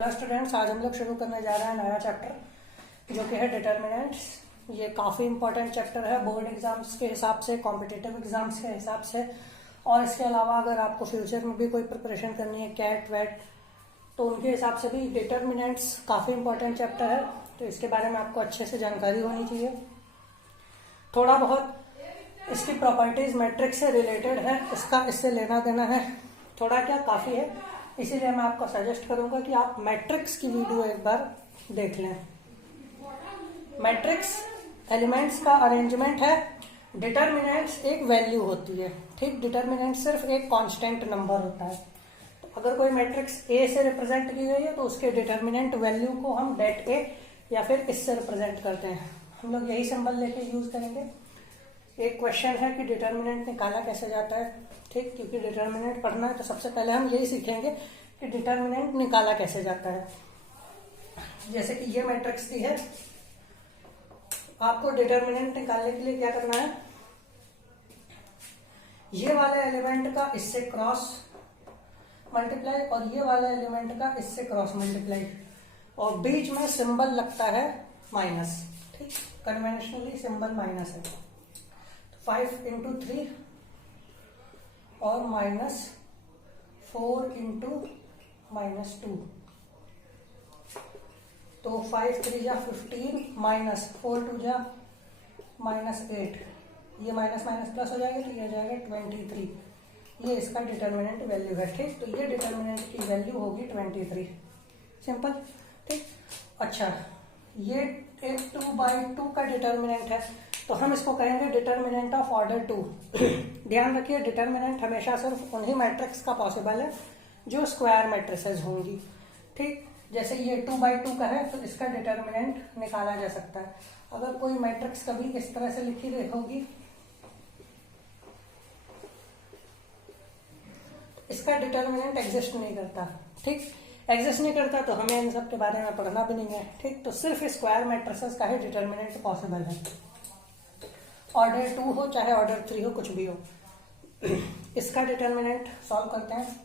Hello students, आज हम लोग शुरू करने जा रहे हैं नया चैप्टर जो कि है डिटर्मिनेंट्स। ये काफ़ी इंपॉर्टेंट चैप्टर है बोर्ड एग्जाम्स के हिसाब से, कॉम्पिटिटिव एग्जाम्स के हिसाब से, और इसके अलावा अगर आपको फ्यूचर में भी कोई प्रिपरेशन करनी है कैट वैट तो उनके हिसाब से भी डिटर्मिनेंट्स काफ़ी इंपॉर्टेंट चैप्टर है। तो इसके बारे में आपको अच्छे से जानकारी होनी चाहिए। थोड़ा बहुत इसकी प्रॉपर्टीज मैट्रिक्स से रिलेटेड है, इसका इससे लेना देना है, थोड़ा क्या काफ़ी है। इसीलिए मैं आपको सजेस्ट करूंगा कि आप मैट्रिक्स की वीडियो एक बार देख लें। मैट्रिक्स एलिमेंट्स का अरेंजमेंट है, डिटर्मिनेंट्स एक वैल्यू होती है। ठीक, डिटर्मिनेंट सिर्फ एक कांस्टेंट नंबर होता है। तो अगर कोई मैट्रिक्स ए से रिप्रेजेंट की गई है तो उसके डिटर्मिनेंट वैल्यू को हम डेट ए या फिर इससे रिप्रेजेंट करते हैं। हम लोग यही सिंबल लेके यूज करेंगे। एक क्वेश्चन है कि डिटर्मिनेंट निकाला कैसे जाता है। ठीक, क्योंकि डिटर्मिनेंट पढ़ना है तो सबसे पहले हम यही सीखेंगे कि डिटर्मिनेंट निकाला कैसे जाता है। जैसे कि ये मैट्रिक्स दी है, आपको डिटर्मिनेंट निकालने के लिए क्या करना है, ये वाले एलिमेंट का इससे क्रॉस मल्टीप्लाई और ये वाले एलिमेंट का इससे क्रॉस मल्टीप्लाई, और बीच में सिंबल लगता है माइनस। ठीक, कन्वेंशनली सिंबल माइनस है। 5 इंटू 3 और -4 इंटू -2, तो 5 3 जा 15 -4 2 जा -8, ये माइनस माइनस प्लस हो जाएगा तो ये हो जाएगा 23। ये इसका डिटर्मिनेंट वैल्यू है। ठीक, तो ये डिटर्मिनेंट की वैल्यू होगी 23। सिंपल। ठीक, अच्छा, ये एक 2/2 का डिटर्मिनेंट है तो हम इसको कहेंगे डिटर्मिनेंट ऑफ ऑर्डर 2। ध्यान रखिए, डिटर्मिनेंट हमेशा सिर्फ उन्हीं मैट्रिक्स का पॉसिबल है जो स्क्वायर मैट्रिसेस होंगी। ठीक, जैसे ये 2/2 का है तो इसका डिटर्मिनेंट निकाला जा सकता है। अगर कोई मैट्रिक्स कभी इस तरह से लिखी गई होगी, इसका डिटर्मिनेंट एग्जिस्ट नहीं करता। ठीक, एग्जिस्ट नहीं करता तो हमें इन सब के बारे में पढ़ना भी नहीं है। ठीक, तो सिर्फ स्क्वायर मैट्रिसेस का ही डिटर्मिनेंट पॉसिबल है। ऑर्डर 2 हो चाहे ऑर्डर 3 हो, कुछ भी हो। इसका डिटर्मिनेंट सॉल्व करते हैं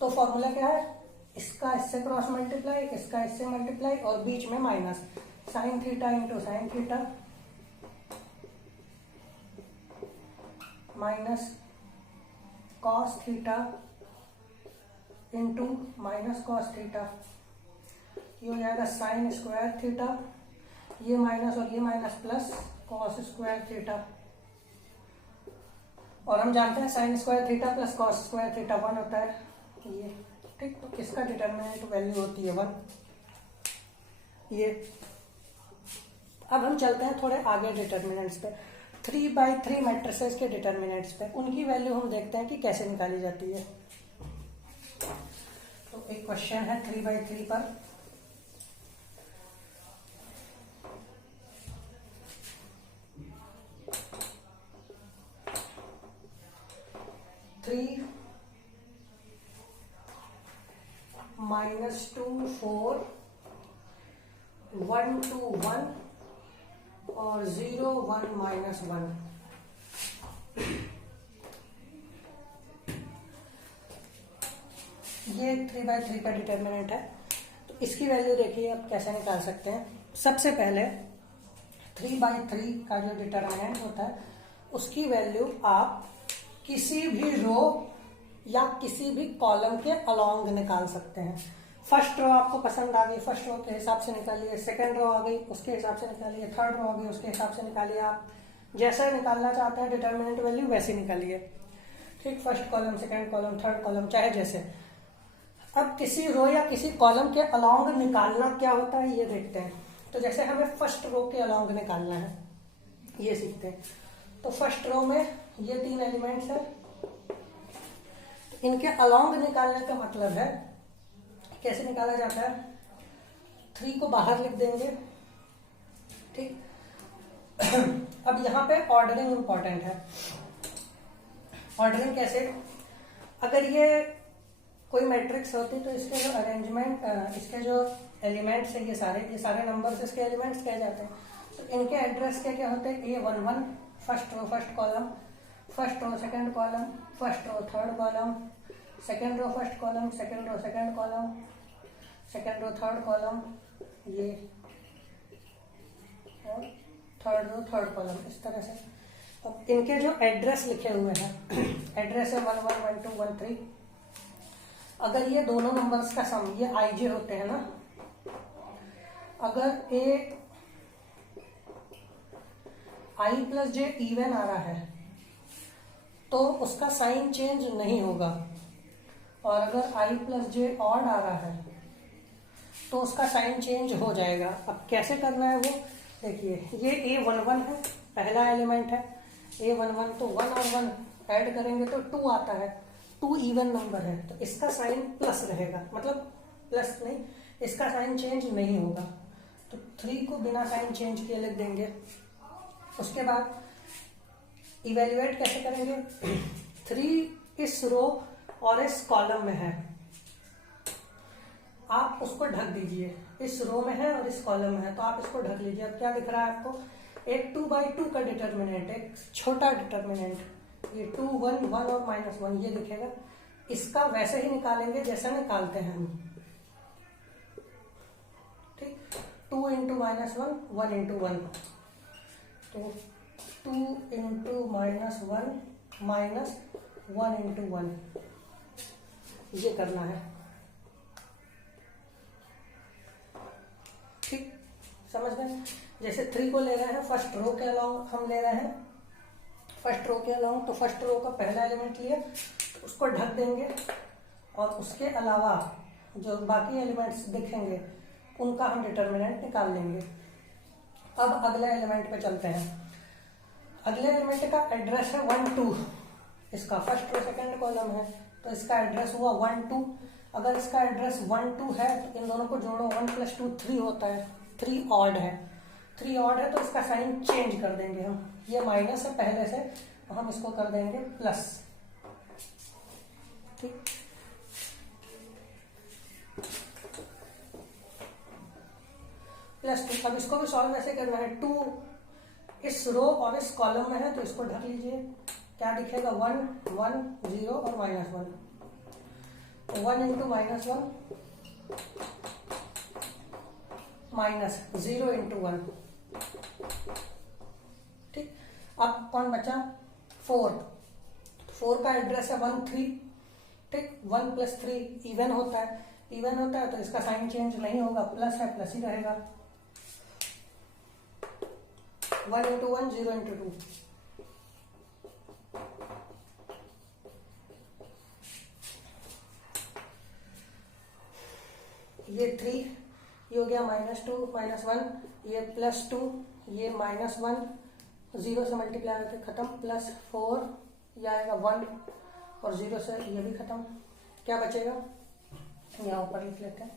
तो फॉर्मूला क्या है, इसका इससे क्रॉस मल्टीप्लाई, इसका इससे मल्टीप्लाई और बीच में minus, sine theta into sine theta minus cos theta into minus cos theta, ये हो जाएगा साइन स्क्वायर थीटा, ये माइनस और ये minus plus cos square theta. और हम जानते हैं sine square theta plus cos square theta 1 होता है ये। ठीक, तो किसका डिटर्मिनेंट वैल्यू होती है 1, ये। अब हम चलते हैं थोड़े आगे डिटर्मिनेंट्स पे, 3/3 मैट्रिसेस के डिटर्मिनेंट्स पे। उनकी वैल्यू हम देखते हैं कि कैसे निकाली जाती है। तो एक क्वेश्चन है 3/3 पर। -2 4 1 2 1 और 0 1 -1। ये 3/3 का डिटर्मिनेंट है। तो इसकी वैल्यू देखिए आप कैसे निकाल सकते हैं। सबसे पहले 3/3 का जो डिटर्मिनेंट होता है उसकी वैल्यू आप किसी भी रो या किसी भी कॉलम के अलोंग निकाल सकते हैं। फर्स्ट रो आपको पसंद आ गई, फर्स्ट रो के हिसाब से निकालिए। सेकंड रो आ गई, उसके हिसाब से निकालिए। थर्ड रो आ गई, उसके हिसाब से निकालिए। आप जैसा निकालना चाहते हैं डिटर्मिनेंट वैल्यू वैसे निकालिए। ठीक, first column, second column, third column, चाहे जैसे। अब किसी रो या किसी कॉलम के अलोंग निकालना क्या होता है ये देखते हैं। तो जैसे हमें फर्स्ट रो के अलोंग निकालना है, ये सीखते हैं। तो फर्स्ट रो में ये 3 एलिमेंट्स है, इनके अलोंग निकालने का मतलब है कैसे निकाला जाता है। 3 को बाहर लिख देंगे। ठीक, अब यहाँ पे ऑर्डरिंग इंपॉर्टेंट है। ऑर्डरिंग कैसे, अगर ये कोई मैट्रिक्स होती तो इसके जो अरेंजमेंट, इसके जो एलिमेंट्स है, ये सारे नंबर्स इसके एलिमेंट्स कहे जाते हैं। तो इनके एड्रेस क्या क्या होते हैं, A11 first row first column, first row second column, first row third column, second row first column, second row second column, second row third column, ये और थर्ड रो थर्ड कॉलम, इस तरह से। अब इनके जो एड्रेस लिखे हुए हैं, एड्रेस है 11 12 13। अगर ये दोनों नंबर्स का सम, ये आईजे होते हैं ना, अगर ए आई प्लस जे इवन आ रहा है तो उसका साइन चेंज नहीं होगा, और अगर आई प्लस जे ऑड आ रहा है तो उसका साइन चेंज हो जाएगा। अब कैसे करना है वो देखिए, ये A11 है, पहला एलिमेंट है A11, तो 1 और 1 ऐड करेंगे तो 2 आता है, 2 इवन नंबर है तो इसका साइन प्लस रहेगा, मतलब प्लस नहीं, इसका साइन चेंज नहीं होगा, तो 3 को बिना साइन चेंज किए लिख देंगे। उसके बाद इवेल्युएट कैसे करेंगे, 3 इस रो और इस कॉलम में है, आप उसको ढक दीजिए, इस रो में है और इस कॉलम में है तो आप इसको ढक लीजिए। अब क्या दिख रहा है आपको, एक 2/2 का डिटर्मिनेंट, एक छोटा डिटर्मिनेंट, ये 2 1 1 और -1 ये दिखेगा, इसका वैसे ही निकालेंगे जैसा निकालते हैं हम, ठीक। 2 × -1 1 × 1, तो 2 × -1 -1 × 1 ये करना है, ठीक, समझ गए। जैसे 3 को ले रहे हैं फर्स्ट रो के अलाउंग, हम ले रहे हैं फर्स्ट रो के अलाउंग, तो फर्स्ट रो का पहला एलिमेंट लिया तो उसको ढक देंगे, और उसके अलावा जो बाकी एलिमेंट्स दिखेंगे उनका हम डिटर्मिनेंट निकाल लेंगे। अब अगले एलिमेंट पे चलते हैं। अगले एलिमेंट का एड्रेस है 1 2, इसका फर्स्ट रो सेकेंड कॉलम है तो इसका एड्रेस हुआ 1 2। अगर इसका एड्रेस 1 2 है तो इन दोनों को जोड़ो, 1 + 2 3 होता है, 3 ऑड है, 3 ऑड है तो इसका साइन चेंज कर देंगे हम, ये माइनस है पहले से तो हम इसको कर देंगे प्लस, ठीक। +2, अब इसको भी सॉल्व ऐसे करना है, 2 इस रो और इस कॉलम में है तो इसको ढक लीजिए, क्या दिखेगा 1 1 0 और -1, तो 1 × -1 -0 × 1, ठीक। अब कौन बचा 4, 4 का एड्रेस है 1 3, ठीक। 1 + 3 इवन होता है, इवन होता है तो इसका साइन चेंज नहीं होगा, प्लस है प्लस ही रहेगा, 1 × 1 0 × 2, ये 3, ये हो गया -2 -1, ये +2, ये -1, 0 से मल्टीप्लाई होकर खत्म, +4, ये आएगा 1 और 0 से ये भी खत्म, क्या बचेगा यहाँ ऊपर लिख लेते हैं,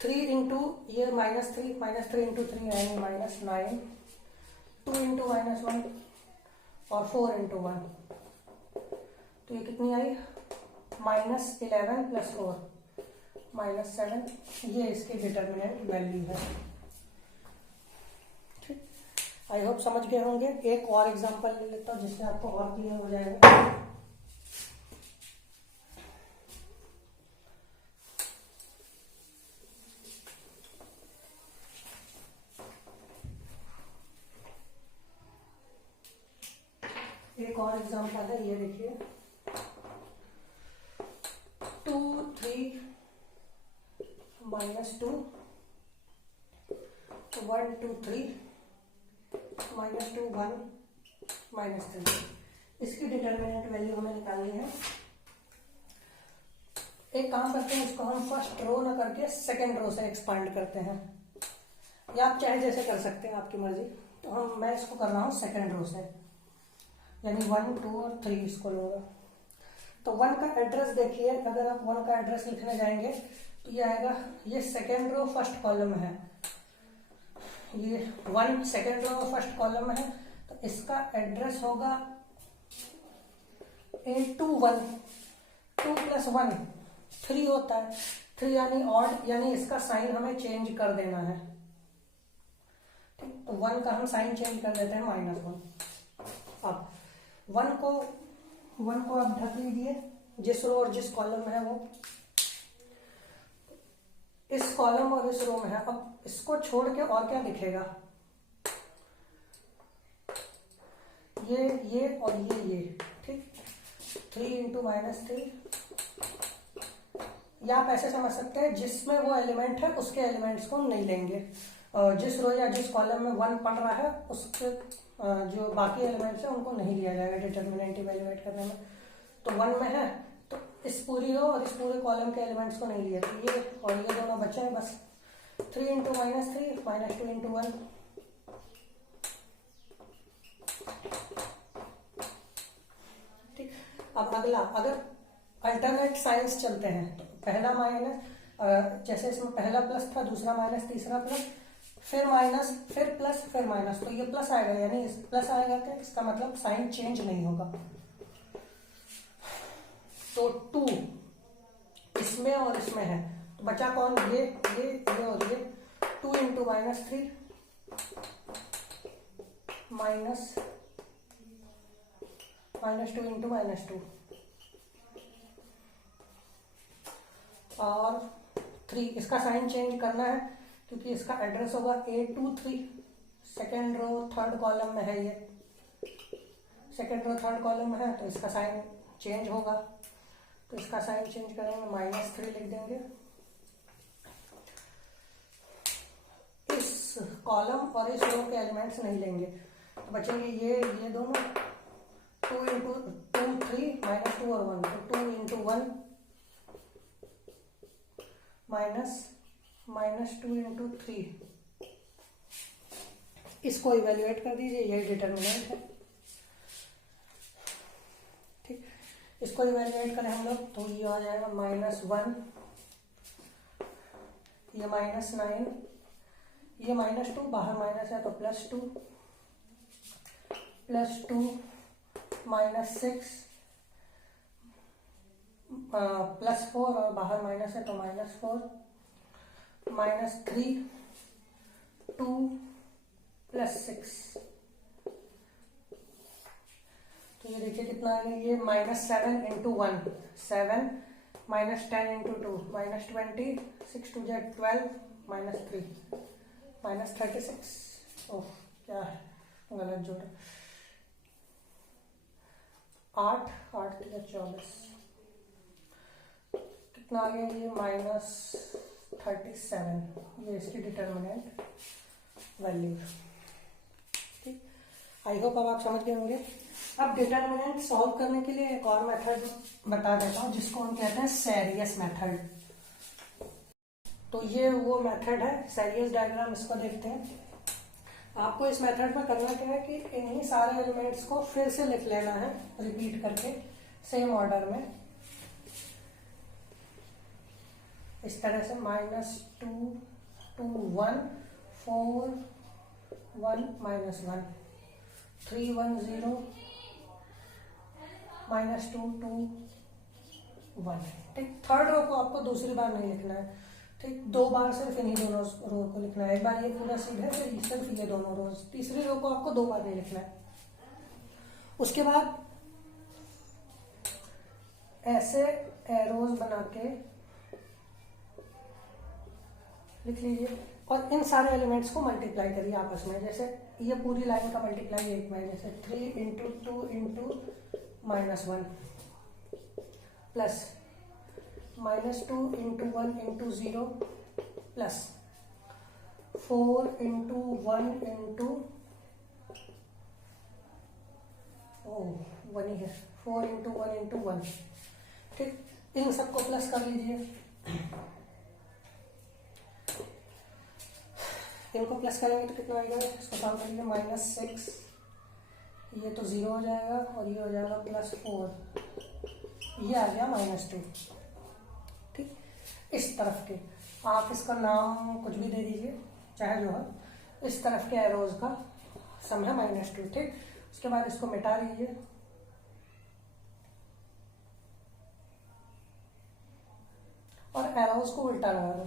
3 × ये -3 × 3 यानी -9, 2 × -1 और 4 × 1, तो ये कितनी आई -11 + 4 -7, ये इसकी डिटर्मिनेंट वैल्यू है, ठीक। आई होप समझ गए होंगे। एक और एग्जांपल ले लेता हूँ जिससे आपको और क्लियर हो जाएगा। एक और एग्जांपल है, ये देखिए 2 3 -2 1 2 3 -2 1 -3, इसकी डिटर्मिनेंट वैल्यू हमें निकालनी है। एक काम करते हैं, इसको हम फर्स्ट रो ना करके सेकेंड रो से एक्सपांड करते हैं, या आप चाहे जैसे कर सकते हैं, आपकी मर्जी। तो मैं इसको कर रहा हूँ सेकेंड रो से, यानी 1 2 और 3 इसको लूंगा। तो 1 का एड्रेस देखिए, अगर आप 1 का एड्रेस लिखने जाएंगे तो ये आएगा, ये सेकेंड रो फर्स्ट कॉलम है, ये 1 सेकेंड रो फर्स्ट कॉलम में है तो इसका एड्रेस होगा × 1, 2 + 1 3 होता है, 3 यानी ऑड, यानी इसका साइन हमें चेंज कर देना है, ठीक। तो 1 का हम साइन चेंज कर देते हैं -1। अब 1 को आप ढक लीजिए, जिस रो और जिस कॉलम में है वो इस कॉलम और इस रो में है। अब इसको छोड़ के और क्या दिखेगा, ये और ये, ठीक। 3 इंटू -3, या आप ऐसे समझ सकते हैं जिसमें वो एलिमेंट है उसके एलिमेंट्स को हम नहीं लेंगे, जिस रो या जिस कॉलम में 1 पढ़ रहा है उसके जो बाकी एलिमेंट्स है उनको नहीं लिया जाएगा डिटर्मिनेंट इवेल्युएट करने में। तो 1 में है तो इस पूरी रो और इस पूरे कॉलम के एलिमेंट्स को नहीं लिया, तो ये और ये दोनों बचे हैं बस। 3 इंटू -3 -2 इंटू 1, ठीक। अब अगला, अगर अल्टरनेट साइंस चलते हैं तो पहला माइनस, जैसे इसमें पहला प्लस था, दूसरा माइनस, तीसरा प्लस, फिर माइनस, फिर प्लस, फिर माइनस, तो ये प्लस आएगा, यानी प्लस आएगा क्या, इसका मतलब साइन चेंज नहीं होगा। तो 2 इसमें और इसमें है तो बचा कौन, ये और ये। 2 इंटू -3 -2 इंटू -2 और 3, इसका साइन चेंज करना है क्योंकि इसका एड्रेस होगा 823, सेकेंड रो थर्ड कॉलम में है, ये सेकेंड रो थर्ड कॉलम में है तो इसका साइन चेंज होगा, तो इसका साइन चेंज करेंगे, -3 लिख देंगे। इस कॉलम और इस रो के एलिमेंट्स नहीं लेंगे तो बचेंगे ये दोनों। 2 इंटू 2 3 -2 और 1, तो 2 इंटू 1 -2 इंटू 3, इसको इवेल्युएट कर दीजिए, यही डिटर्मिनेंट है, ठीक। इसको इवेल्युएट करें हम लोग तो ये आ जाएगा -1, ये -9, ये -2, बाहर माइनस है तो +2, +2 -6, +4 और बाहर माइनस है तो -4, -3, 2 +6, तो ये देखिए कितना आ गया, ये -7 इंटू 1 7, -10 इंटू 2 -20, 6 2 12, -3 -36, ओह क्या है गलत जोड़ा, 8 8 24, कितना आ गया, ये -37, ये इसकी डिटर्मिनेंट वैल्यू, ठीक। आई होप अब आप समझ गए होंगे। अब डिटर्मिनेंट सॉल्व करने के लिए एक और मेथड बता देता हूँ जिसको हम कहते हैं सेरियस मेथड। तो ये वो मेथड है, सेरियस डायग्राम इसको देखते हैं। आपको इस मेथड में करना क्या है कि इन्हीं सारे एलिमेंट्स को फिर से लिख लेना है रिपीट करके सेम ऑर्डर में, इस तरह से -2 2 1 4 1 -1 3 1 0 -2 2 1, ठीक। थर्ड रो को आपको दूसरी बार नहीं लिखना है, ठीक, 2 बार सिर्फ इन्हीं दोनों रो को लिखना है, एक बार ये पूरा सीधे फिर सिर्फ ये दोनों रोज, तीसरी रो को आपको 2 बार नहीं लिखना है। उसके बाद ऐसे एरोज बना के लिख लीजिए और इन सारे एलिमेंट्स को मल्टीप्लाई करिए आपस में, जैसे ये पूरी लाइन का मल्टीप्लाई एक में, जैसे 3 into 2 into -1 plus -2 into 1 into 0 plus 4 into 1 into 1 ही है, 4 इंटू 1 इंटू 1, ठीक। इन सबको प्लस कर लीजिए, इनको प्लस करेंगे तो कितना आएगा, इसको सॉल्व करेंगे -6, ये तो 0 हो जाएगा और ये हो जाएगा +4, ये आ गया -2, ठीक। इस तरफ के आप इसका नाम कुछ भी दे दीजिए चाहे जो है, इस तरफ के एरोज का सम है -2, ठीक। उसके बाद इसको मिटा लीजिए, और एरोज को उल्टा लगा दो,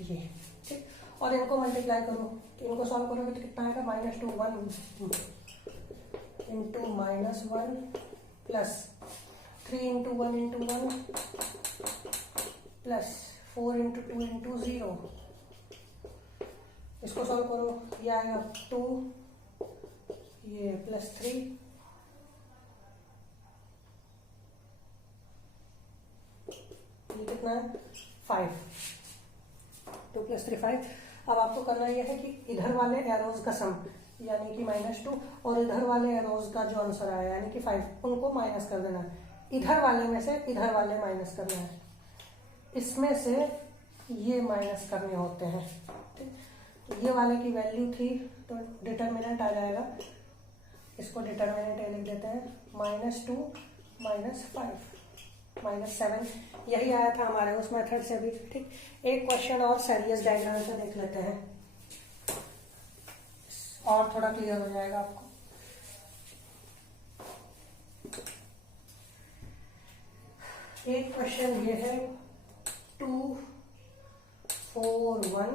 ये, ठीक। और इनको मल्टीप्लाई करो, इनको सॉल्व करोगे तो कितना आएगा, -2 1 into -1 plus 3 into 1 into 1 plus 4 into 2 into 0। इसको सॉल्व करो, ये आएगा 2, ये प्लस 3, ये कितना है 5, 2 प्लस 3 5। अब आपको करना यह है कि इधर वाले एरोज का सम यानी कि -2 और इधर वाले एरोज का जो आंसर आया यानी कि 5, उनको माइनस कर देना है। इधर वाले में से इधर वाले माइनस करना है, इसमें से ये माइनस करने होते हैं। ठीक, तो ये वाले की वैल्यू थी तो डिटर्मिनेंट आ जाएगा, इसको डिटर्मिनेंट लिख देते हैं -2 -5 -7। यही आया था हमारे उस मेथड से भी। ठीक, एक क्वेश्चन और सीरीज डायग्राम से देख लेते हैं और थोड़ा क्लियर हो जाएगा आपको। एक क्वेश्चन ये है 2 4 1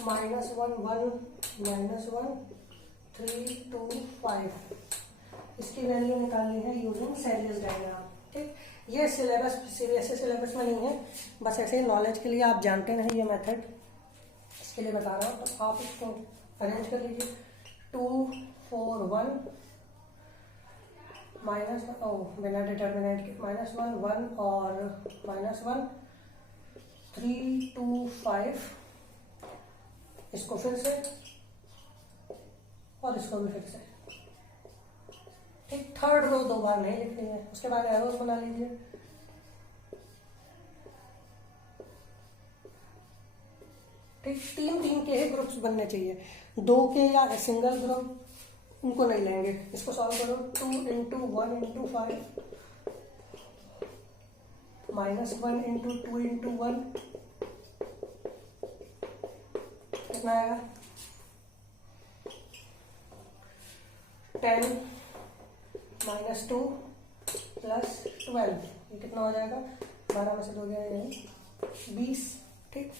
-1 1 -1 3 2 5। इसकी वैल्यू निकालनी है यूजिंग सीरीज डायग्राम। ठीक, ये सिलेबस सीबीएसई सिलेबस में नहीं है, बस ऐसे ही नॉलेज के लिए, आप जानते नहीं ये मेथड, इसके लिए बता रहा हूँ। तो आप इसको अरेंज कर लीजिए। 2 4 1 बिना डिटर्मिनेंट के -1 1 और -1 3 2 5। इसको फिर से और इसको भी फिर से। ठीक, थर्ड रो 2 बार नहीं लिखनी है, उसके बाद एरोज बना लीजिए। ठीक, 3 के ही ग्रुप्स बनने चाहिए, 2 के या सिंगल ग्रुप उनको नहीं लेंगे। इसको सॉल्व करो। 2 इंटू 1 इंटू 5 -1 इंटू 2 इंटू 1 कितना आएगा 10 -2 प्लस 12, ये कितना हो जाएगा 12 में से 2 गया नहीं 20। ठीक,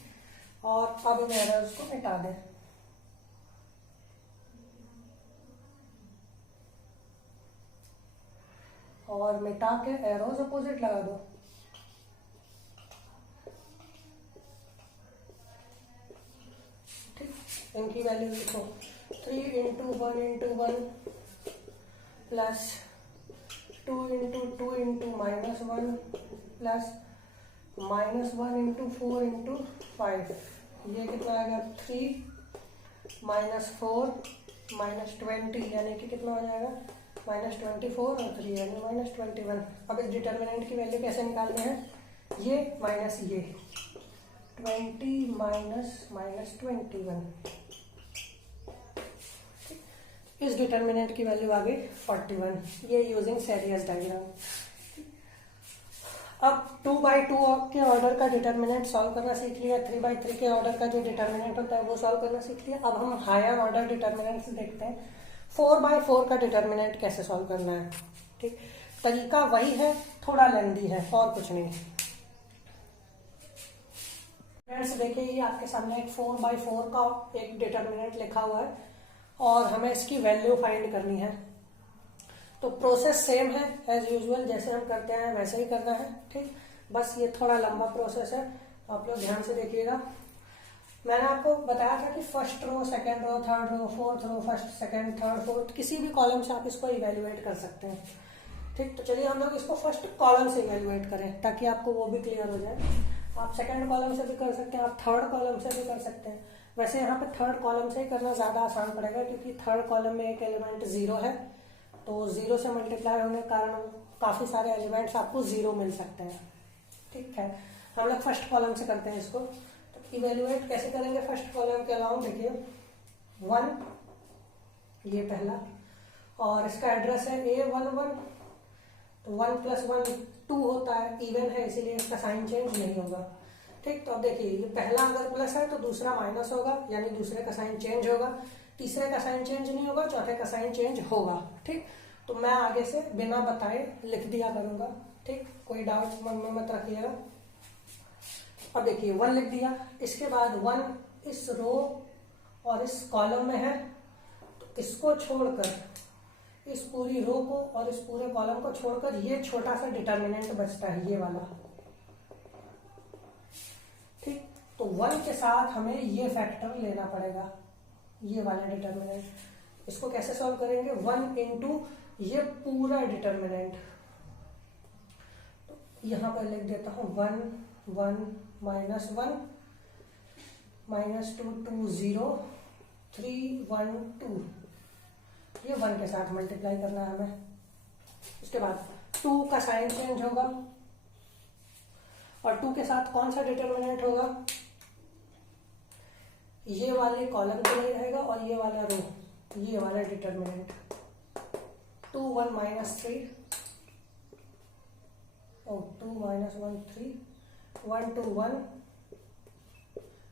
और अब इन एरर्स को मिटा दें। और मिटा के एरोज अपोजिट लगा दो। ठीक, इनकी वैल्यू लिखो। 3 into 1 into 1 plus 2 into 2 into -1 plus -1 into 4 into 5। ये कितना आ गया 3 -4 -20 यानी कि कितना हो जाएगा -24 और 3 यानी -21। अब इस डिटर्मिनेंट की वैल्यू कैसे निकालनी है, ये माइनस ये 20 -21। इस डिटर्मिनेंट की वैल्यू आ गई 41, ये यूजिंग सीरीज डायग्राम। अब 2/2 के ऑर्डर का डिटर्मिनेंट सॉल्व करना सीख लिया, 3/3 के ऑर्डर का जो डिटर्मिनेंट होता है वो सॉल्व करना सीख लिया। अब हम हायर ऑर्डर डिटर्मिनेंट्स देखते हैं। 4/4 का डिटर्मिनेंट कैसे सॉल्व करना है। ठीक, तरीका वही है, थोड़ा लेंदी है और कुछ नहीं। फ्रेंड्स देखिए, ये आपके सामने एक 4/4 का एक डिटर्मिनेंट लिखा हुआ है और हमें इसकी वैल्यू फाइंड करनी है। तो प्रोसेस सेम है एज यूजुअल, जैसे हम करते हैं वैसे ही करना है। ठीक, बस ये थोड़ा लंबा प्रोसेस है, आप लोग ध्यान से देखिएगा। मैंने आपको बताया था कि first row, second row, third row, fourth row, first second third fourth, किसी भी कॉलम से आप इसको इवेल्युएट कर सकते हैं। ठीक, तो चलिए हम लोग इसको फर्स्ट कॉलम से इवेल्युएट करें ताकि आपको वो भी क्लियर हो जाए। आप सेकंड कॉलम से भी कर सकते हैं, आप थर्ड कॉलम से भी कर सकते हैं। वैसे यहाँ पे थर्ड कॉलम से ही करना ज्यादा आसान पड़ेगा क्योंकि थर्ड कॉलम में एक एलिमेंट 0 है, तो 0 से मल्टीप्लाई होने के कारण काफी सारे एलिमेंट्स आपको 0 मिल सकते हैं। ठीक है, हम लोग फर्स्ट कॉलम से करते हैं इसको। तो इवेल्युएट कैसे करेंगे फर्स्ट कॉलम के अलाउंग, देखिए 1 ये पहला, और इसका एड्रेस है A11, तो 1 + 1 2 होता है, इवन है इसीलिए इसका साइन चेंज नहीं होगा। ठीक, तो अब देखिए ये पहला अगर प्लस है तो दूसरा माइनस होगा, यानी दूसरे का साइन चेंज होगा, तीसरे का साइन चेंज नहीं होगा, चौथे का साइन चेंज होगा। ठीक, तो मैं आगे से बिना बताए लिख दिया करूंगा। ठीक, कोई डाउट मन में मत रखिएगा। अब देखिए 1 लिख दिया, इसके बाद 1 इस रो और इस कॉलम में है, तो इसको छोड़कर, इस पूरी रो को और इस पूरे कॉलम को छोड़कर ये छोटा सा डिटर्मिनेंट बचता है, ये वाला। ठीक, तो 1 के साथ हमें ये फैक्टर लेना पड़ेगा, ये वाला डिटर्मिनेंट। इसको कैसे सॉल्व करेंगे? 1 इंटू ये पूरा डिटर्मिनेंट, तो यहां पर लिख देता हूं 1 1 -1 -2 2 0 3 1 2, ये 1 के साथ मल्टीप्लाई करना है हमें। उसके बाद 2 का साइन चेंज होगा, और 2 के साथ कौन सा डिटर्मिनेंट होगा? ये वाले कॉलम के लिए रहेगा, और ये वाला रो, ये वाला डिटर्मिनेंट। 2 1 -3 और 2 -1 3 1 2 1।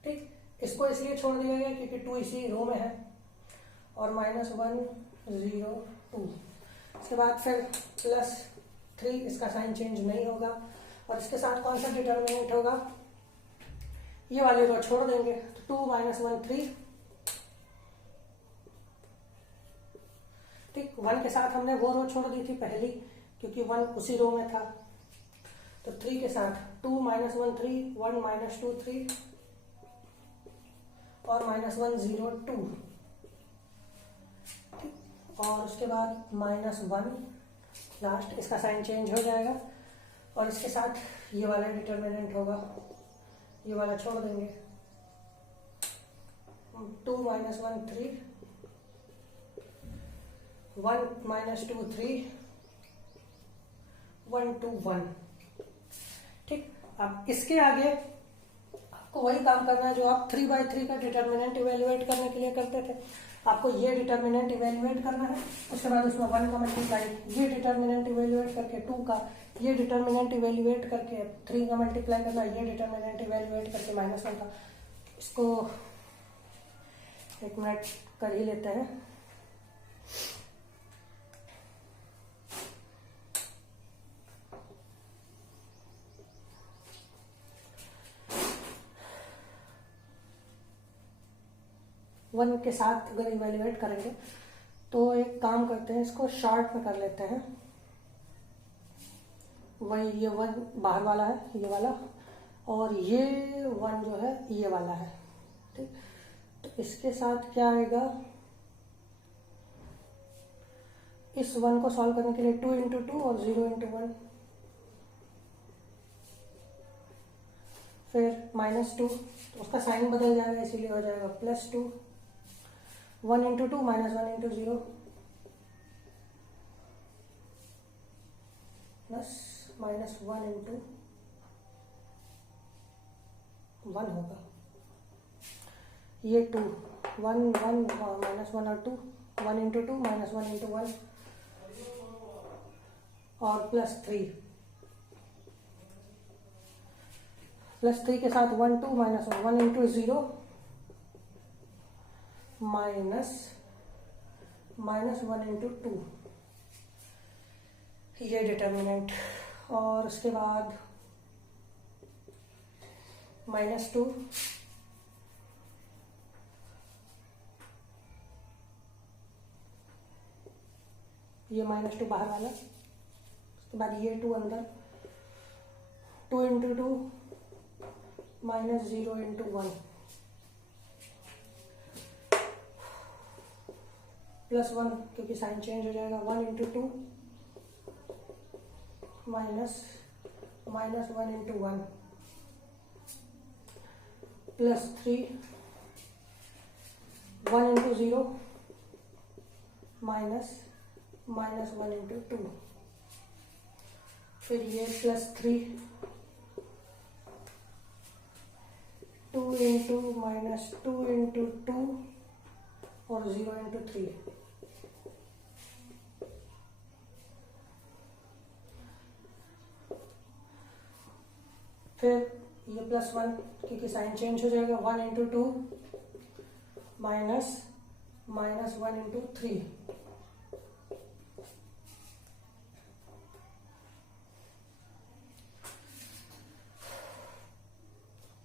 ठीक, इसको इसलिए छोड़ दिया गया क्योंकि 2 इसी रो में है, और -1 0 2। इसके बाद फिर +3, इसका साइन चेंज नहीं होगा, और इसके साथ कौन सा डिटर्मिनेंट होगा? ये वाले रो छोड़ देंगे, तो 2 -1 3। ठीक, 1 के साथ हमने वो रो छोड़ दी थी पहली, क्योंकि 1 उसी रो में था। तो 3 के साथ 2 -1 3 1 -2 3 और -1 0 2। ठीक, और उसके बाद -1 लास्ट, इसका साइन चेंज हो जाएगा, और इसके साथ ये वाला डिटर्मिनेंट होगा, ये वाला छोड़ देंगे। 2 -1 3 1 -2 3 1 2 1। ठीक, अब इसके आगे आपको वही काम करना है जो आप 3/3 का डिटर्मिनेंट इवेल्युएट करने के लिए करते थे। आपको ये डिटर्मिनेंट इवेल्युएट करना है, उसके बाद उसमें 1 का मल्टीप्लाई, ये डिटर्मिनेंट इवेल्युएट करके 2 का, ये डिटर्मिनेंट इवेल्युएट करके 3 का मल्टीप्लाई करना, ये डिटर्मिनेंट इवेल्युएट करके -1 का। इसको 1 मिनट कर ही लेते हैं। वन के साथ अगर इवेल्युएट करेंगे तो एक काम करते हैं, इसको शॉर्ट में कर लेते हैं। वही ये 1 बाहर वाला है, ये वाला, और ये 1 जो है ये वाला है। ठीक, तो इसके साथ क्या आएगा? इस 1 को सॉल्व करने के लिए 2 × 2 और 0 × 1, फिर -2, तो उसका साइन बदल जाएगा, इसीलिए हो जाएगा +2। 1 × 2 -1 × 0 प्लस -1 × 1 होगा। ये 2 1 1 -1 और 2, 1 × 2 -1 × 1 और +3 के साथ 1 2 -1 × 0 -1 × 2, ये डिटर्मिनेंट। और उसके बाद -2 ये -2 बाहर वाला, उसके बाद ये 2 अंदर, 2 × 2 -0 × 1 +1, क्योंकि साइन चेंज हो जाएगा। 1 × 2 -1 × 1 +3 1 × 0 -1 × 2, फिर ये +3 2 × -2 × 2 और 0 × 3। फिर ये +1, क्योंकि साइन चेंज हो जाएगा। 1 × 2 -1 × 3,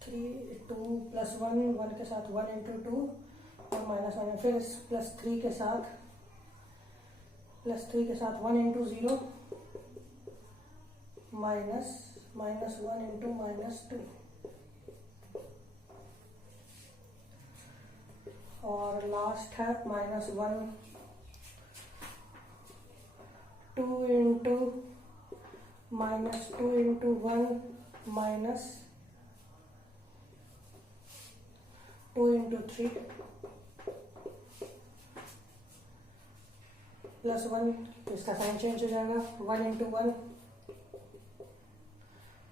3 2 +1 1 के साथ 1 × 2 और माइनस वन, फिर +3 के साथ 1 इंटू 0 माइनस -1 इंटू -2, और लास्ट है -1 2 इंटू -2 इंटू 1 माइनस 2 इंटू 3 +1, इसका साइन चेंज हो जाएगा, 1 इंटू 1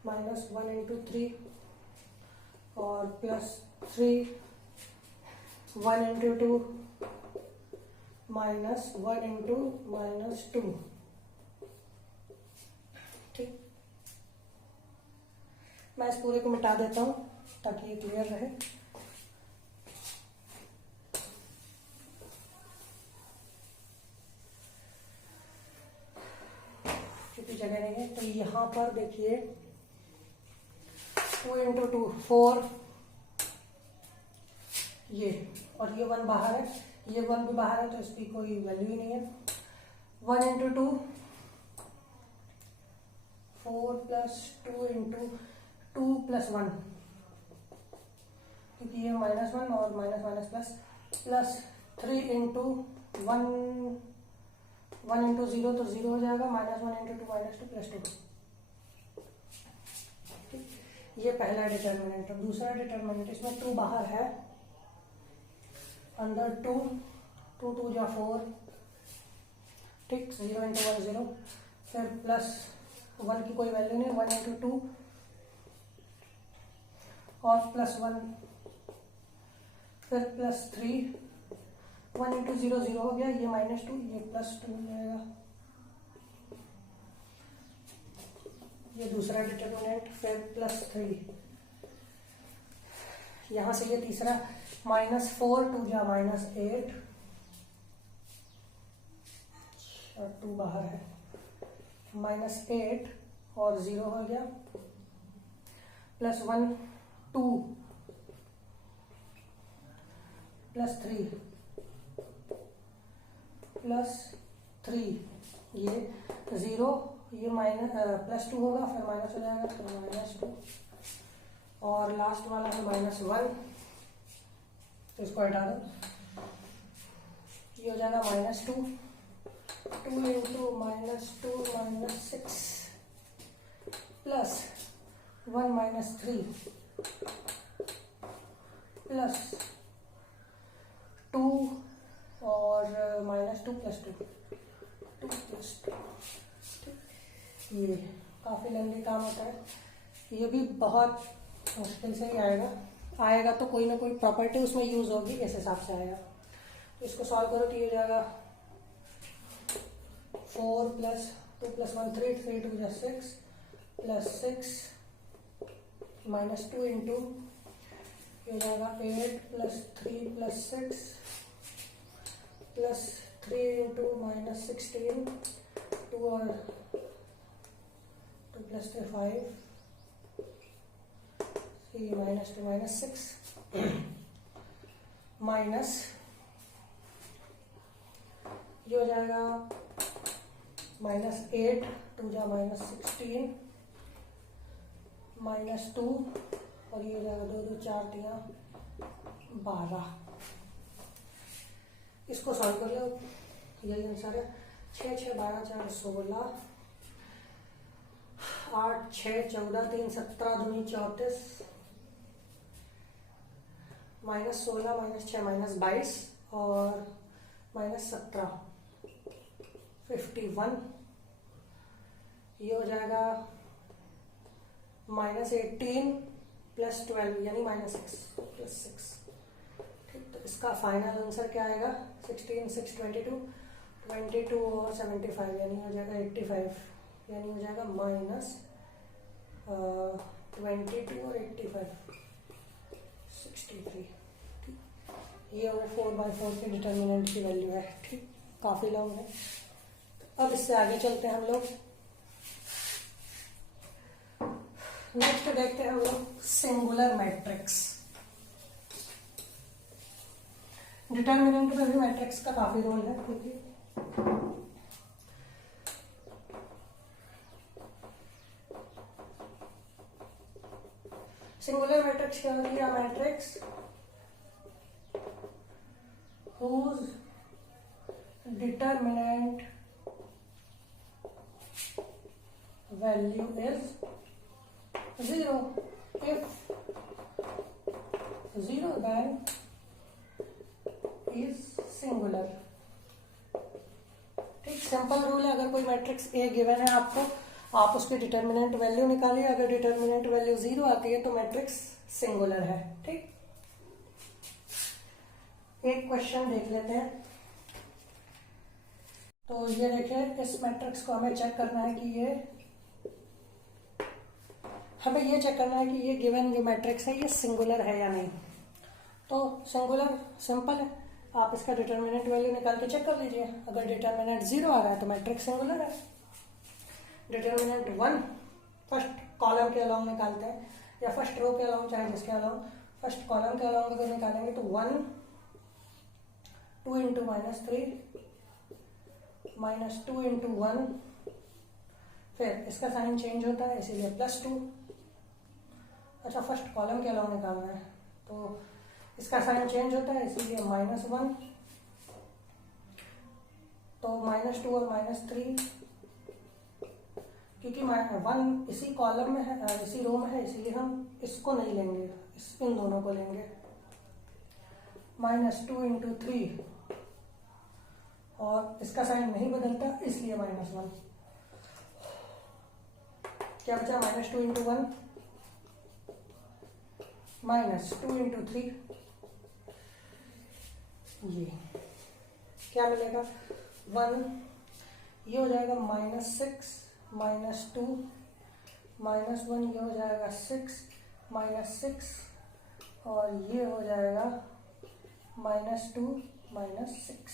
माइनस 1 इंटू 3 और +3 1 इंटू 2 माइनस 1 इंटू -2। ठीक, मैं इस पूरे को मिटा देता हूं ताकि ये क्लियर रहे। क्योंकि जगह नहीं है, तो यहां पर देखिए 2 इंटू 2 4, ये, और ये 1 बाहर है, ये 1 भी बाहर है, तो इसकी कोई वैल्यू ही नहीं है। 1 इंटू 2 4 प्लस 2 इंटू 2 प्लस 1, क्योंकि ये -1 और माइनस प्लस 3 इंटू 1 इंटू 0 तो 0 हो जाएगा, -1 इंटू 2 -2 प्लस 2। ये पहला डिटर्मिनेंट। अब दूसरा डिटर्मिनेंट, इसमें 2 बाहर है, अंदर 2 2 जा 4, ठीक, 0 इंटू 1 0, फिर +1 की कोई वैल्यू नहीं, 1 इंटू 2 और +1, फिर +3, 1 इंटू 0 0 हो गया, ये -2, ये +2 हो जाएगा। ये दूसरा डिटर्मिनेंट, फिर +3, यहां से ये तीसरा, -4 2 जा -8 और 2 बाहर है, -8 और 0 हो गया, +1 2 +3 +3, ये 0, ये +2 होगा, फिर माइनस हो जाएगा, फिर -2, और लास्ट वाला है -1, तो इसको हटा दो, ये हो जाएगा -2 2 इंटू -2 -6 प्लस 1 -3 प्लस 2 और -2 प्लस 2 प्लस 2। ये काफी लंबी काम होता है, ये भी बहुत मुश्किल से ही आएगा तो कोई ना कोई प्रॉपर्टी उसमें यूज होगी, इस हिसाब से आएगा। तो इसको सॉल्व करो तो ये हो जाएगा 4 प्लस 2 प्लस 1 3 3 2 जा 6 प्लस 6 -2 इंटू, ये हो जाएगा 8 प्लस 3 प्लस 6 प्लस 3 इंटू -16, 2 और 2 प्लस 3 5, 3 -2 -6 माइनस, ये हो जाएगा -8 2 जा -16 -2, और ये हो जाएगा 2 2 4 3 12। इसको सॉल्व कर लो, यही आंसर है। 6 6 12 4 16, 8 6 14 3 17 दूनी 34, -16 -6 -22 और -17 51, ये हो जाएगा -18 प्लस 12 यानी -6 प्लस 6। ठीक, तो इसका फाइनल आंसर क्या आएगा? 16 6 22 22 और 75 यानी हो जाएगा 85, यानी हो जाएगा -22 और 85 63। ठीक, ये वो 4/4 के डिटर्मिनेंट की वैल्यू है। ठीक, काफी लॉन्ग है। तो अब इससे आगे चलते हैं हम लोग। नेक्स्ट देखते हैं हम लोग सिंगुलर मैट्रिक्स। डिटर्मिनेंट में भी मैट्रिक्स का काफी रोल है, क्योंकि सिंगुलर मैट्रिक्स क्या होती है? Matrix whose determinant value is 0. If 0, then is singular. ठीक, सिंपल रूल है। अगर कोई मैट्रिक्स ए गिवन है आपको, आप उसके डिटर्मिनेंट वैल्यू निकालिए। अगर डिटर्मिनेंट वैल्यू 0 आती है तो मैट्रिक्स सिंगुलर है। ठीक, एक क्वेश्चन देख लेते हैं। तो ये देखिए, इस मैट्रिक्स को हमें चेक करना है कि ये गिवन जो मैट्रिक्स है ये सिंगुलर है या नहीं। तो सिंगुलर सिंपल है, आप इसका डिटर्मिनेंट वैल्यू निकाल के चेक कर लीजिए। अगर डिटर्मिनेंट 0 आ रहा है तो मैट्रिक्स सिंगुलर है। डिटर्मिनेंट 1 फर्स्ट कॉलम के अलाउंग निकालते हैं, या फर्स्ट रो के अलाउंग, चाहे जिसके अलाउंग, फर्स्ट कॉलम के अलाउंग अगर निकालेंगे तो 1 2 इंटू -3 -2 इंटू 1, फिर इसका साइन चेंज होता है इसीलिए +2। अच्छा, फर्स्ट कॉलम के अलाउंग निकालना है तो इसका साइन चेंज होता है इसीलिए -1, तो -2 और -3, क्योंकि 1 इसी कॉलम में है, इसी रो में है, इसीलिए हम इसको नहीं लेंगे, इन दोनों को लेंगे। -2 इंटू 3, और इसका साइन नहीं बदलता इसलिए -1। क्या बचा? -2 इंटू 1 -2 इंटू 3, ये क्या मिलेगा? 1, ये हो जाएगा -6 -2 -1, ये हो जाएगा 6 -6, और ये हो जाएगा -2 -6।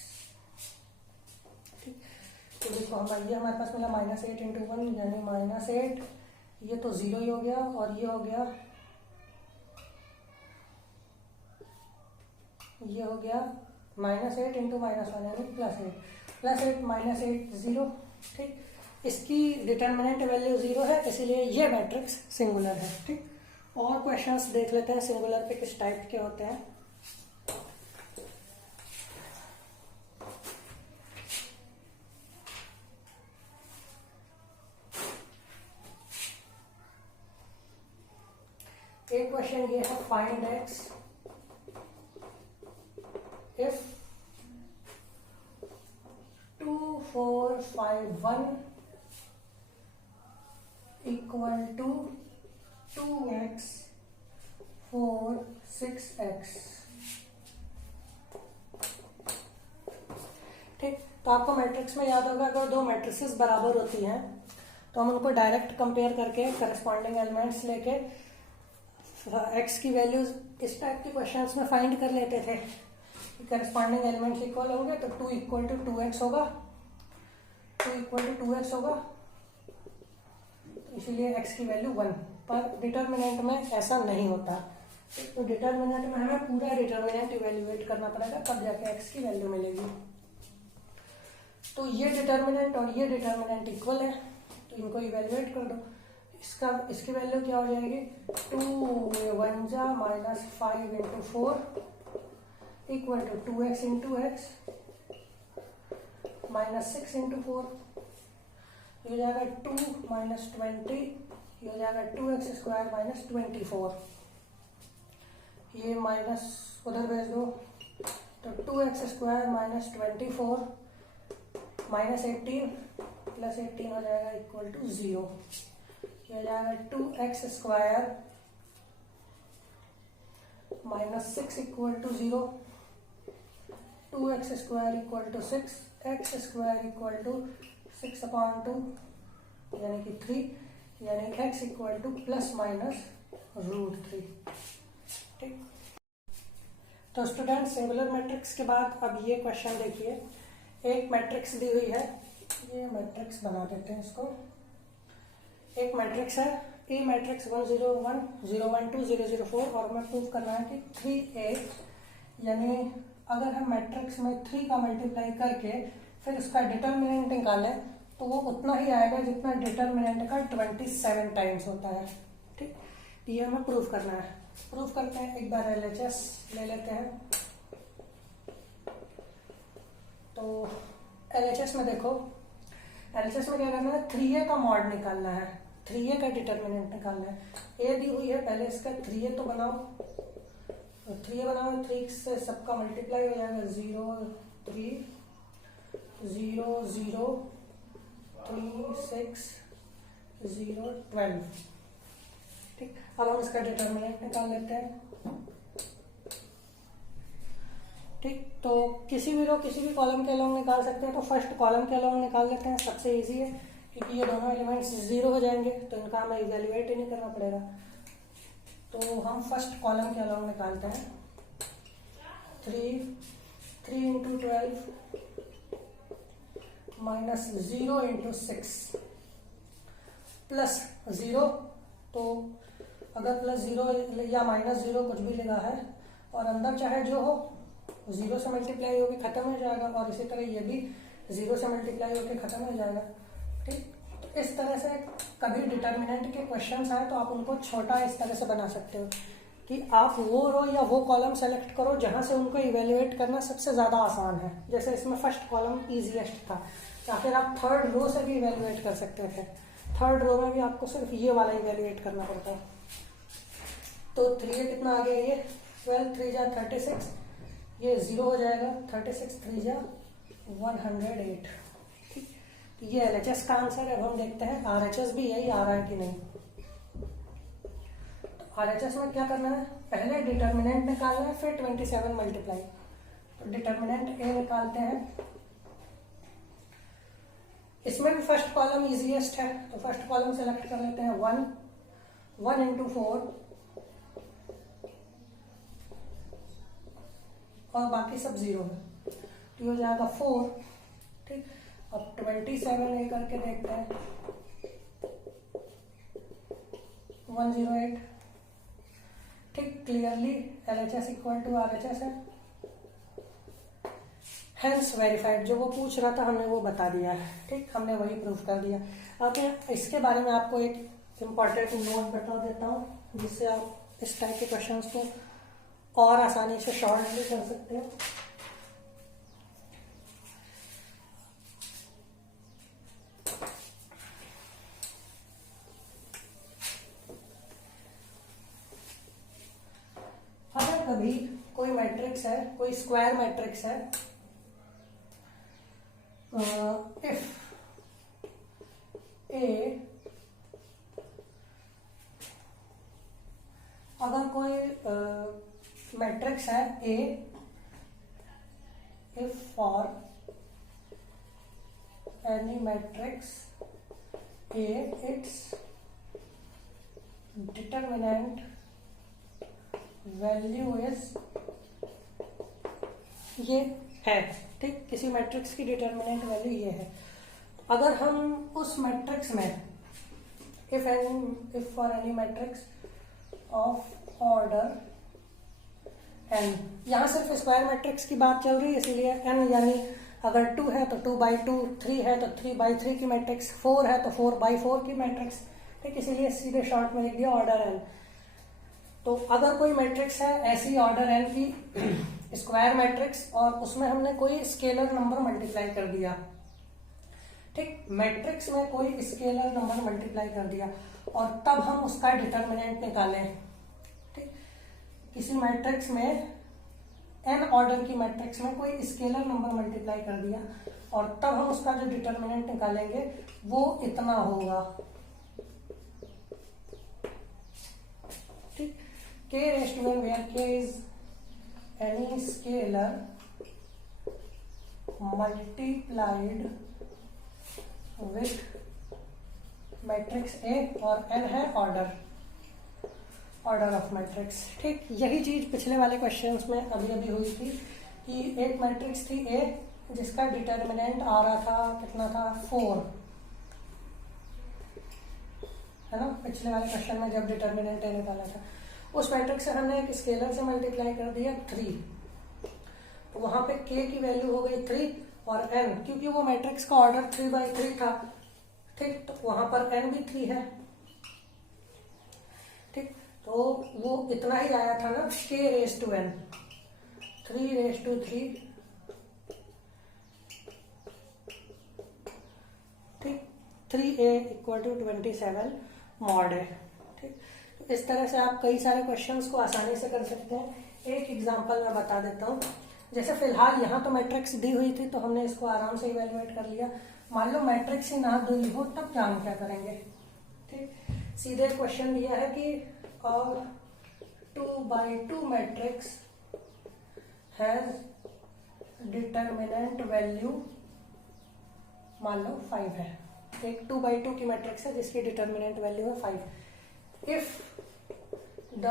ठीक, तो देखो ये हमारे पास मिला -8 इंटू 1 यानी -8, ये तो 0 ही हो गया, और ये हो गया -8 इंटू -1 यानी +8 -8 0। ठीक, इसकी डिटर्मिनेंट वैल्यू 0 है, इसीलिए ये मैट्रिक्स सिंगुलर है। ठीक, और क्वेश्चंस देख लेते हैं सिंगुलर पे किस टाइप के होते हैं। एक क्वेश्चन ये है, find x if 2 4 5 1 equal to 2x 4 6x। ठीक, तो आपको मैट्रिक्स में याद होगा, अगर दो मैट्रिसेस बराबर होती हैं तो हम उनको डायरेक्ट कंपेयर करके करस्पॉन्डिंग एलिमेंट्स लेके x की वैल्यूज इस टाइप के क्वेश्चंस में फाइंड कर लेते थे। करस्पॉन्डिंग एलिमेंट्स इक्वल होंगे तो 2 इक्वल टू 2x होगा, 2 इक्वल टू 2x होगा, तो इसीलिए x की वैल्यू 1। पर डिटर्मिनेंट में ऐसा नहीं होता, तो डिटर्मिनेंट में हमें पूरा डिटर्मिनेंट इवेल्युएट करना पड़ेगा, तब जाके x की वैल्यू मिलेगी। तो ये डिटर्मिनेंट और ये डिटर्मिनेंट इक्वल है, तो इनको इवेल्युएट कर दो। इसकी वैल्यू क्या हो जाएगी? 2 1 जा -5 into 4 equal to 2x into x -6 into 4, ये हो जाएगा 2 -20, ये हो जाएगा 2x स्क्वायर -24, ये माइनस उधर भेज दो, तो 2x स्क्वायर -24 -18 प्लस 18 हो जाएगा इक्वल टू 0। ये हो जाएगा 2x square -6 equal to 0, 2x square equal to 6, x square equal to 6/2 यानी कि 3, यानी x इक्वल टू ±√3। ठीक, तो स्टूडेंट सिंगुलर मैट्रिक्स के बाद अब ये क्वेश्चन देखिए, एक मैट्रिक्स दी हुई है, ये मैट्रिक्स बना देते हैं इसको। एक मैट्रिक्स है ए मैट्रिक्स 1 0 1 0 1 2 0 0 4, और हमें प्रूव करना है कि 3 8 यानी अगर हम मैट्रिक्स में 3 का मल्टीप्लाई करके फिर उसका डिटर्मिनेंट निकालें तो वो उतना ही आएगा जितना डिटर्मिनेंट का 27 टाइम्स होता है। ठीक, ये हमें प्रूफ करना है। प्रूफ करते हैं, एक बार LHS ले लेते हैं। तो LHS में देखो, LHS में क्या करना है, 3a का मॉड निकालना है, 3a का डिटर्मिनेंट निकालना है। a दी हुई है, पहले इसका 3a तो बनाओ, तो 3a बनाओ, 3 से सबका मल्टीप्लाई हो जाएगा, 0 3 0 0 3 6 0 12। ठीक, अब हम इसका डिटर्मिनेंट निकाल लेते हैं। ठीक, तो किसी भी कॉलम के अलोंग निकाल सकते हैं। तो फर्स्ट कॉलम के अलोंग निकाल लेते हैं, सबसे इजी है क्योंकि ये दोनों एलिमेंट्स 0 हो जाएंगे तो इनका हमें इवेल्युएट ही नहीं करना पड़ेगा। तो हम फर्स्ट कॉलम के अलोंग निकालते हैं। 3 इंटू 12 माइनस 0 इंटू 6 प्लस 0। तो अगर प्लस 0 या माइनस 0 कुछ भी लिखा है और अंदर चाहे जो हो, 0 से मल्टीप्लाई होकर खत्म हो जाएगा, और इसी तरह ये भी 0 से मल्टीप्लाई होकर खत्म हो जाएगा। ठीक, तो इस तरह से कभी डिटर्मिनेंट के क्वेश्चंस आए तो आप उनको छोटा इस तरह से बना सकते हो कि आप वो रो या वो कॉलम सेलेक्ट करो जहां से उनको इवेल्युएट करना सबसे ज्यादा आसान है। जैसे इसमें फर्स्ट कॉलम इजीएस्ट था, या फिर आप थर्ड रो से भी इवेल्युएट कर सकते थे। थर्ड रो में भी आपको सिर्फ ये वाला इवेल्युएट करना पड़ता है। तो 3 कितना आ गया, ये 12 3 जा 36, ये 0 हो जाएगा, 36 3 जा 108। ठीक, तो ये LHS का आंसर है। अब हम देखते हैं RHS भी यही आ रहा है कि नहीं। तो RHS में क्या करना है, पहले डिटर्मिनेंट निकालना है, फिर 27 मल्टीप्लाई। तो डिटर्मिनेंट A निकालते हैं। इसमें भी फर्स्ट कॉलम इजीएस्ट है, तो फर्स्ट कॉलम सेलेक्ट कर लेते हैं। 1 इंटू 4 और बाकी सब 0 है, तो हो जाएगा 4। ठीक, अब 27 ए करके देखते हैं। 108। ठीक, clearly LHS equal to RHS है, हेंस वेरीफाइड। जो वो पूछ रहा था हमने वो बता दिया है। ठीक, हमने वही प्रूफ कर दिया। अब इसके बारे में आपको एक इम्पॉर्टेंट नोट बता देता हूँ जिससे आप इस टाइप के क्वेश्चंस को और आसानी से शॉर्ट भी कर सकते हो। अगर कभी कोई मैट्रिक्स है, कोई स्क्वायर मैट्रिक्स है, इफ ए, अगर कोई मैट्रिक्स है A, if for any matrix A, its determinant value is, ये है। ठीक, किसी मैट्रिक्स की डिटर्मिनेंट वैल्यू ये है। अगर हम उस मैट्रिक्स में if for any matrix of order n, यहाँ सिर्फ स्क्वायर मैट्रिक्स की बात चल रही है इसीलिए n, यानी अगर 2 है तो 2/2, 3 है तो 3/3 की मैट्रिक्स, 4 है तो 4/4 की मैट्रिक्स। ठीक, इसीलिए सीधे शॉर्ट में लिख दिया ऑर्डर n। तो अगर कोई मैट्रिक्स है ऐसी ऑर्डर n की स्क्वायर मैट्रिक्स, और उसमें हमने कोई स्केलर नंबर मल्टीप्लाई कर दिया। ठीक, मैट्रिक्स में कोई स्केलर नंबर मल्टीप्लाई कर दिया और तब हम उसका डिटर्मिनेंट निकालें। ठीक, किसी मैट्रिक्स में n ऑर्डर की मैट्रिक्स में कोई स्केलर नंबर मल्टीप्लाई कर दिया और तब हम उसका जो डिटर्मिनेंट निकालेंगे वो इतना होगा। ठीक, k raised to n where k is any scalar multiplied with matrix A और n है ऑर्डर ऑफ मैट्रिक्स। ठीक, यही चीज पिछले वाले क्वेश्चंस में अभी हुई थी कि एक मैट्रिक्स थी A जिसका डिटर्मिनेंट आ रहा था, कितना था, 4, है ना। पिछले वाले क्वेश्चन में जब डिटर्मिनेंट A निकाला था, उस मैट्रिक्स से हमने एक स्केलर से मल्टीप्लाई कर दिया 3, तो वहां पे k की वैल्यू हो गई 3 और n, क्योंकि वो मैट्रिक्स का ऑर्डर 3/3 था, ठीक, तो वहां पर n भी 3 है, ठीक, तो वो इतना ही आया था ना, k⁻n, 3⁻3, ठीक, 3a = 27 मॉड है, ठीक। तो इस तरह से आप कई सारे क्वेश्चंस को आसानी से कर सकते हैं। एक एग्जांपल मैं बता देता हूँ। जैसे फिलहाल यहाँ तो मैट्रिक्स दी हुई थी तो हमने इसको आराम से इवेल्युएट कर लिया। मान लो मैट्रिक्स ही ना दी हो तब क्या हम क्या करेंगे, ठीक। सीधे क्वेश्चन दिया है कि 2/2 मैट्रिक्स हैज डिटर्मिनेंट वैल्यू, मान लो 5 है। एक 2/2 की मैट्रिक्स है जिसकी डिटर्मिनेंट वैल्यू है 5। If the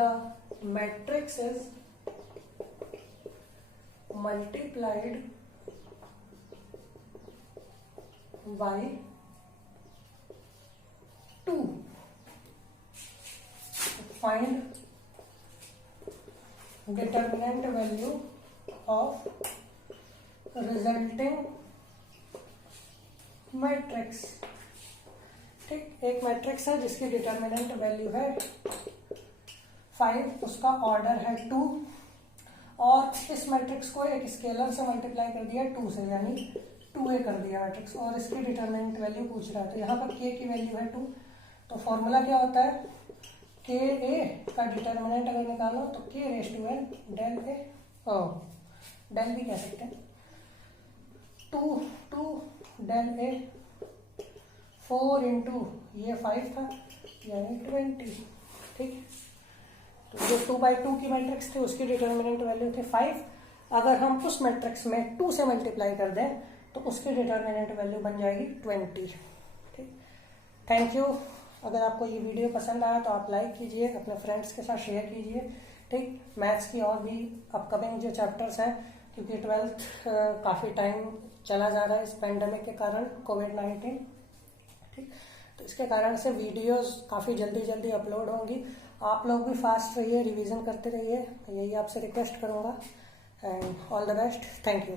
matrix is multiplied by 2, find determinant value of resulting matrix, ठीक। एक मैट्रिक्स है जिसकी डिटर्मिनेंट वैल्यू है 5, उसका ऑर्डर है 2, और इस मैट्रिक्स को एक स्केलर से मल्टीप्लाई कर दिया 2 से, यानी 2a कर दिया मैट्रिक्स, और इसकी डिटरमिनेंट वैल्यू पूछ रहा है। तो यहाँ पर k की वैल्यू है 2, तो फॉर्मूला क्या होता है, ka का डिटरमिनेंट अगर निकालो तो k⁻n del a, del भी कह सकते हैं, 2 del a, 4 इंटू ये 5 था यानी 20, ठीक। तो जो 2/2 की मैट्रिक्स थी उसकी डिटर्मिनेंट वैल्यू थे 5। अगर हम उस मैट्रिक्स में 2 से मल्टीप्लाई कर दें तो उसकी डिटर्मिनेंट वैल्यू बन जाएगी 20, ठीक। Thank you. अगर आपको ये वीडियो पसंद आया तो आप लाइक कीजिए, अपने फ्रेंड्स के साथ शेयर कीजिए, ठीक। मैथ्स की और भी अपकमिंग जो चैप्टर्स हैं, क्योंकि 12th काफ़ी टाइम चला जा रहा है इस पेंडेमिक के कारण, कोविड-19, ठीक। तो इसके कारण से वीडियोस काफ़ी जल्दी अपलोड होंगी। आप लोग भी फास्ट रहिए, रिवीजन करते रहिए, यही आपसे रिक्वेस्ट करूँगा। And all the best, thank you.